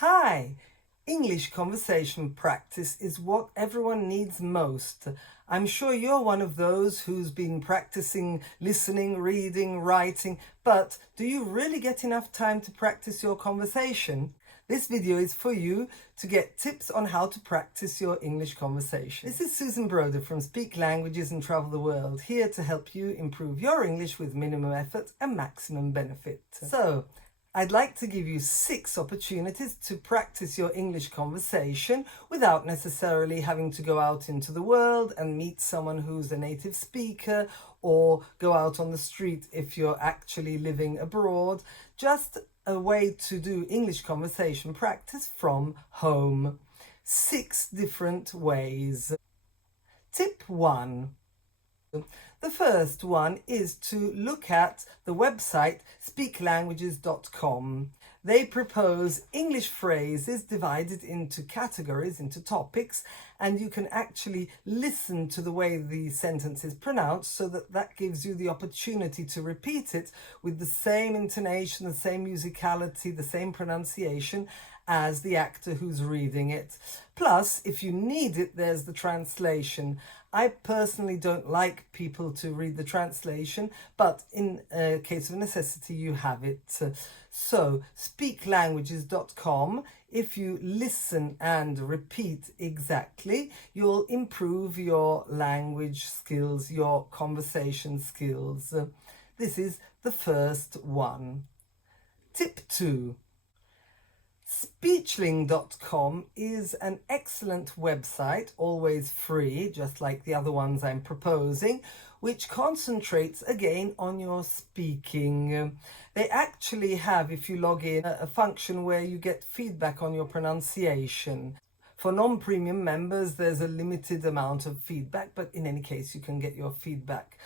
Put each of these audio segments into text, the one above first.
Hi! English conversation practice is what everyone needs most. I'm sure you're one of those who's been practicing listening, reading, writing, but do you really get enough time to practice your conversation? This video is for you to get tips on how to practice your English conversation. This is Susan Broder from Speak Languages and Travel the World, here to help you improve your English with minimum effort and maximum benefit. So, I'd like to give you 6 opportunities to practice your English conversation without necessarily having to go out into the world and meet someone who's a native speaker or go out on the street if you're actually living abroad. Just a way to do English conversation practice from home. 6 different ways. Tip 1. The first one is to look at the website speaklanguages.com. They propose English phrases divided into categories, into topics, and you can actually listen to the way the sentence is pronounced so that gives you the opportunity to repeat it with the same intonation, the same musicality, the same pronunciation as the actor who's reading it. Plus, if you need it, there's the translation. I personally don't like people to read the translation, but in a case of necessity, you have it. So, speaklanguages.com, if you listen and repeat exactly, you'll improve your language skills, your conversation skills. This is the first one. Tip 2. Speechling.com is an excellent website, always free, just like the other ones I'm proposing, which concentrates again on your speaking. They actually have, if you log in, a function where you get feedback on your pronunciation. For non-premium members, there's a limited amount of feedback, but in any case, you can get your feedback.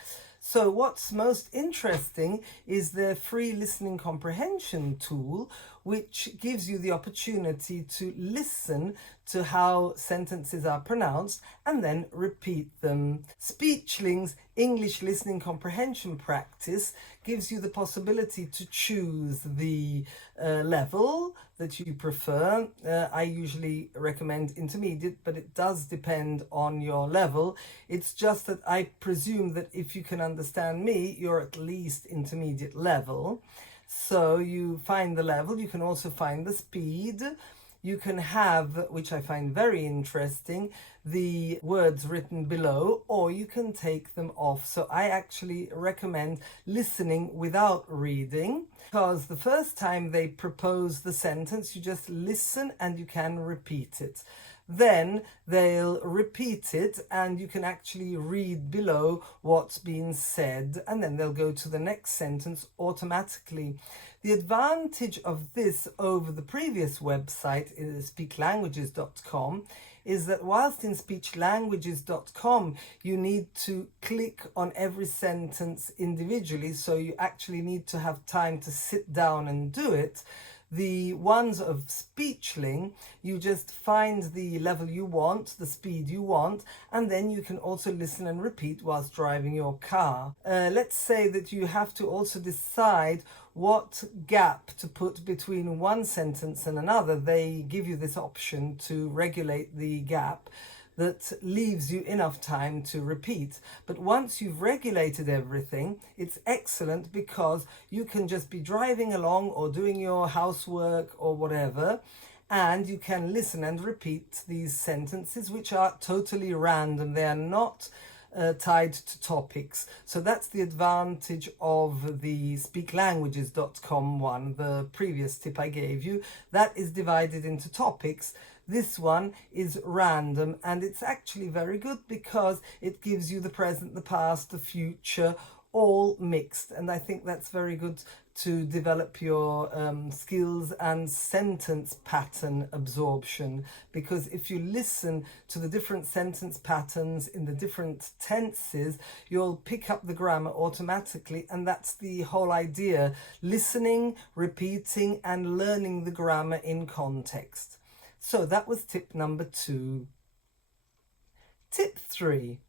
So what's most interesting is their free listening comprehension tool, which gives you the opportunity to listen to how sentences are pronounced and then repeat them. Speechling's English listening comprehension practice gives you the possibility to choose the level that you prefer. I usually recommend intermediate, but it does depend on your level. It's just that I presume that if you can understand me, you're at least intermediate level. So you find the level, you can also find the speed. You can have, which I find very interesting, the words written below, or you can take them off. So I actually recommend listening without reading, because the first time they propose the sentence, you just listen and you can repeat it. Then they'll repeat it and you can actually read below what's been said, and then they'll go to the next sentence automatically. The advantage of this over the previous website, speaklanguages.com, is that whilst in speechlanguages.com you need to click on every sentence individually, so you actually need to have time to sit down and do it, the ones of Speechling, you just find the level you want, the speed you want, and then you can also listen and repeat whilst driving your car. Let's say that you have to also decide what gap to put between one sentence and another. They give you this option to regulate the gap that leaves you enough time to repeat. But once you've regulated everything, it's excellent because you can just be driving along or doing your housework or whatever, and you can listen and repeat these sentences, which are totally random. They are not tied to topics. So that's the advantage of the speaklanguages.com one, the previous tip I gave you. That is divided into topics. This one is random, and it's actually very good because it gives you the present, the past, the future, all mixed. And I think that's very good to develop your skills and sentence pattern absorption, because if you listen to the different sentence patterns in the different tenses, you'll pick up the grammar automatically, and that's the whole idea: listening, repeating, and learning the grammar in context. So that was tip number 2. Tip 3.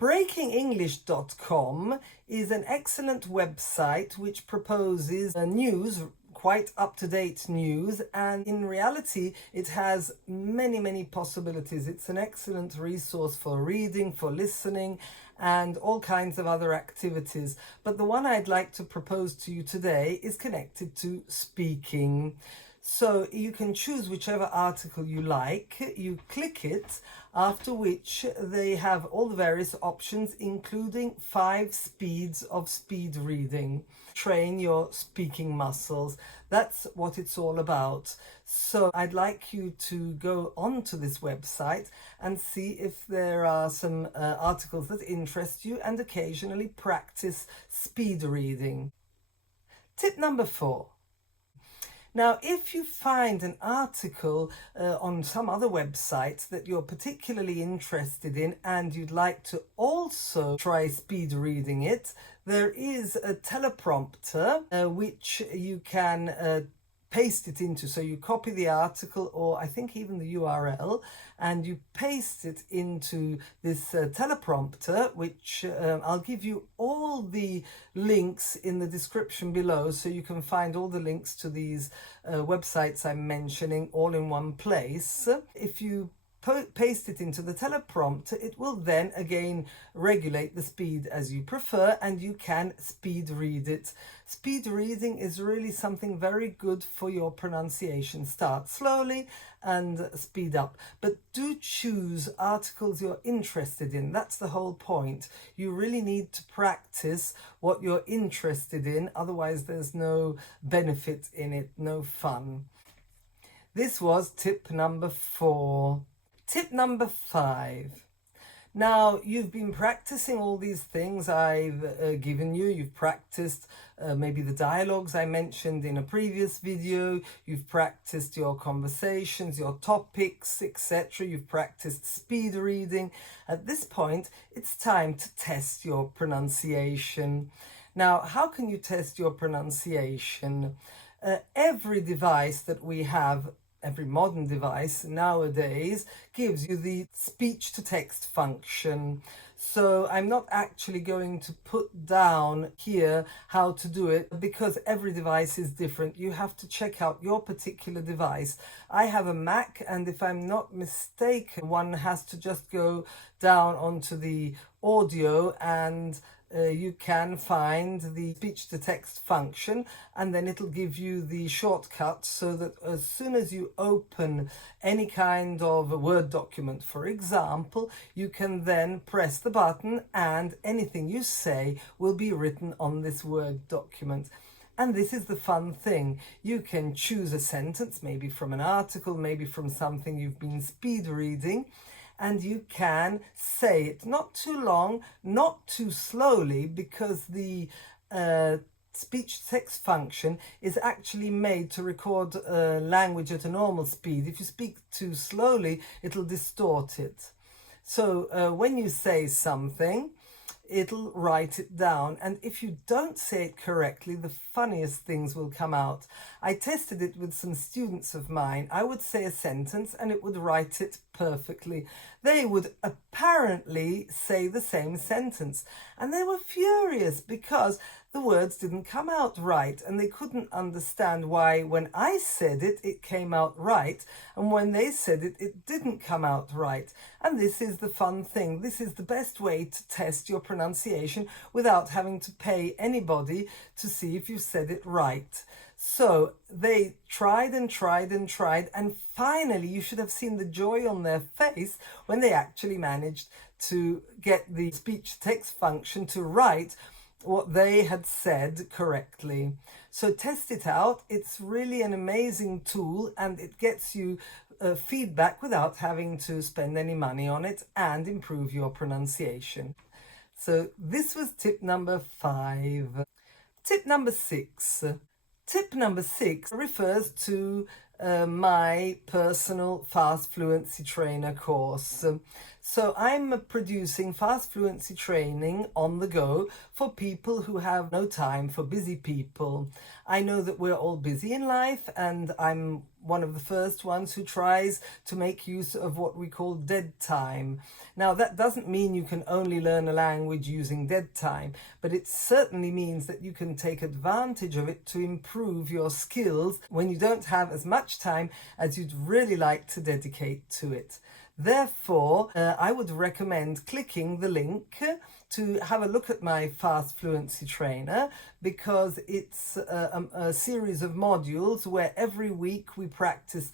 BreakingEnglish.com is an excellent website which proposes news quite up-to-date news, and in reality it has many possibilities. It's an excellent resource for reading, for listening, and all kinds of other activities. But the one I'd like to propose to you today is connected to speaking. So you can choose whichever article you like, you click it, after which they have all the various options, including 5 speeds of speed reading. Train your speaking muscles. That's what it's all about. So I'd like you to go onto this website and see if there are some articles that interest you, and occasionally practice speed reading. Tip number 4. Now, if you find an article on some other website that you're particularly interested in and you'd like to also try speed reading it, there is a teleprompter which you can paste it into. So you copy the article, or I think even the URL, and you paste it into this teleprompter, which I'll give you all the links in the description below, so you can find all the links to these websites I'm mentioning all in one place. If you paste it into the teleprompter, it will then again regulate the speed as you prefer, and you can speed read it. Speed reading is really something very good for your pronunciation. Start slowly and speed up, but do choose articles you're interested in. That's the whole point. You really need to practice what you're interested in, otherwise there's no benefit in it, no fun. This was tip number 4. Tip number 5. Now, you've been practicing all these things I've given you. You've practiced maybe the dialogues I mentioned in a previous video. You've practiced your conversations, your topics, etc. You've practiced speed reading. At this point, it's time to test your pronunciation. Now, how can you test your pronunciation? Every device that we have, every modern device nowadays, gives you the speech-to-text function. So I'm not actually going to put down here how to do it, because every device is different. You have to check out your particular device. I have a Mac, and if I'm not mistaken, one has to just go down onto the audio, and you can find the speech-to-text function, and then it'll give you the shortcut, so that as soon as you open any kind of a Word document, for example, you can then press the button and anything you say will be written on this Word document. And this is the fun thing. You can choose a sentence, maybe from an article, maybe from something you've been speed reading, and you can say it not too long, not too slowly, because the speech-to-text function is actually made to record language at a normal speed. If you speak too slowly, it'll distort it. So when you say something, it'll write it down, and if you don't say it correctly, the funniest things will come out. I tested it with some students of mine. I would say a sentence and it would write it perfectly. They would apparently say the same sentence, and they were furious because the words didn't come out right, and they couldn't understand why when I said it, it came out right, and when they said it, it didn't come out right. And this is the fun thing. This is the best way to test your pronunciation without having to pay anybody to see if you said it right. So they tried and tried and tried, and finally you should have seen the joy on their face when they actually managed to get the speech-to-text function to write what they had said correctly. So test it out. It's really an amazing tool, and it gets you feedback without having to spend any money on it, and improve your pronunciation. So this was tip number 5. Tip number 6. Tip number 6 refers to my personal Fast Fluency Trainer course. So I'm producing Fast Fluency Training on the go for people who have no time, for busy people. I know that we're all busy in life, and I'm one of the first ones who tries to make use of what we call dead time. Now, that doesn't mean you can only learn a language using dead time, but it certainly means that you can take advantage of it to improve your skills when you don't have as much time as you'd really like to dedicate to it. Therefore, I would recommend clicking the link to have a look at my Fast Fluency Trainer, because it's a series of modules where every week we practice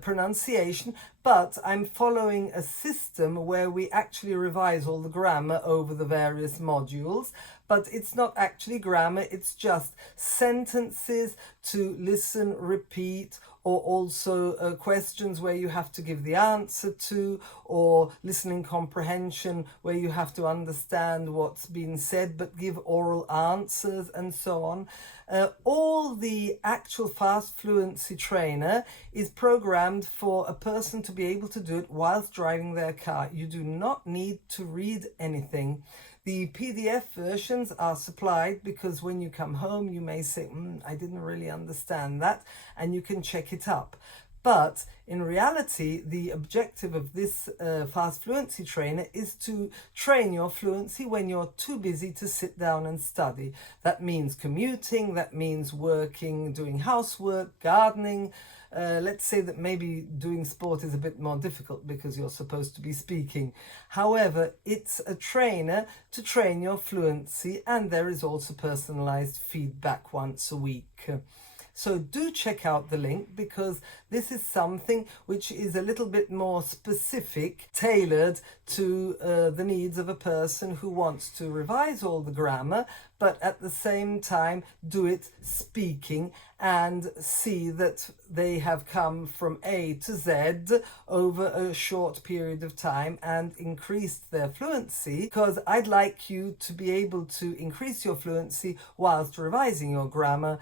pronunciation, but I'm following a system where we actually revise all the grammar over the various modules. But it's not actually grammar, it's just sentences to listen, repeat, or also questions where you have to give the answer to, or listening comprehension where you have to understand what's been said but give oral answers, and so on. All the actual Fast Fluency Trainer is programmed for a person to be able to do it whilst driving their car. You do not need to read anything. The PDF versions are supplied because when you come home you may say, I didn't really understand that, and you can check it up. But in reality, the objective of this Fast Fluency Trainer is to train your fluency when you're too busy to sit down and study. That means commuting, that means working, doing housework, gardening. Let's say that maybe doing sport is a bit more difficult because you're supposed to be speaking. However, it's a trainer to train your fluency, and there is also personalized feedback once a week. So do check out the link, because this is something which is a little bit more specific, tailored to the needs of a person who wants to revise all the grammar, but at the same time do it speaking and see that they have come from A to Z over a short period of time and increased their fluency, because I'd like you to be able to increase your fluency whilst revising your grammar,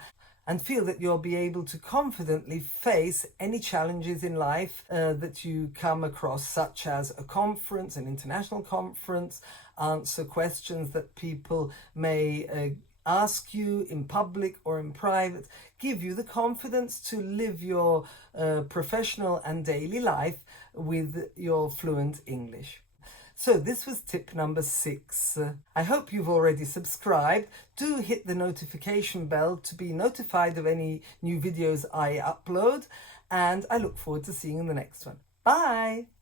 and feel that you'll be able to confidently face any challenges in life that you come across, such as a conference, an international conference, answer questions that people may ask you in public or in private, give you the confidence to live your professional and daily life with your fluent English. So this was tip number 6. I hope you've already subscribed. Do hit the notification bell to be notified of any new videos I upload, and I look forward to seeing you in the next one. Bye!